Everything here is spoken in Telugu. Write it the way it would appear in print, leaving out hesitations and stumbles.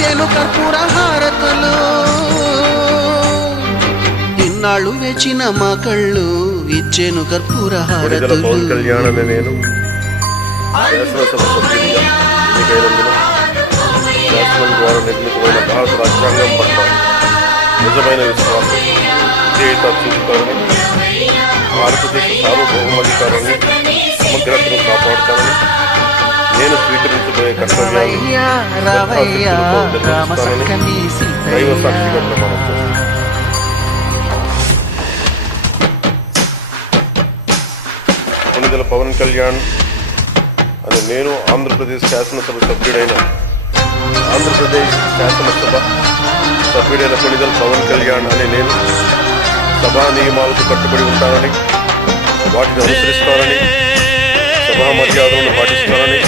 ఇచ్చేను కర్పూర హారతులు. ఇన్నాళ్ళు వేచిన మా కళ్ళు ఇచ్చేను కర్పూర హారతులు. పవన్ కళ్యాణ్ అనే నేను శాసనసభ సభ్యుడిగా ఎన్నికైనందున శాసనం ద్వారా నిర్మితమైన భారత రాజ్యాంగం పట్ల నిజమైన విశ్వాసం విధేయత చూపుతారని, భారతదేశ సార్వభౌమాధికారాన్ని సమగ్రతను కాపాడుతానని, నేను స్వీకరించబోయే కర్తవ్యాన్ని నిర్వహిస్తానని దైవ సాక్షిగా ప్రమాణం చేస్తాను. కొణిదెల పవన్ కళ్యాణ్ అని నేను ఆంధ్రప్రదేశ్ శాసనసభ సభ్యుడైన కొణిదెల పవన్ కళ్యాణ్ అని నేను సభా నియమాలకు కట్టుబడి ఉంటానని, వాటిని అనుసరిస్తానని, సభా మర్యాదలను పాటిస్తానని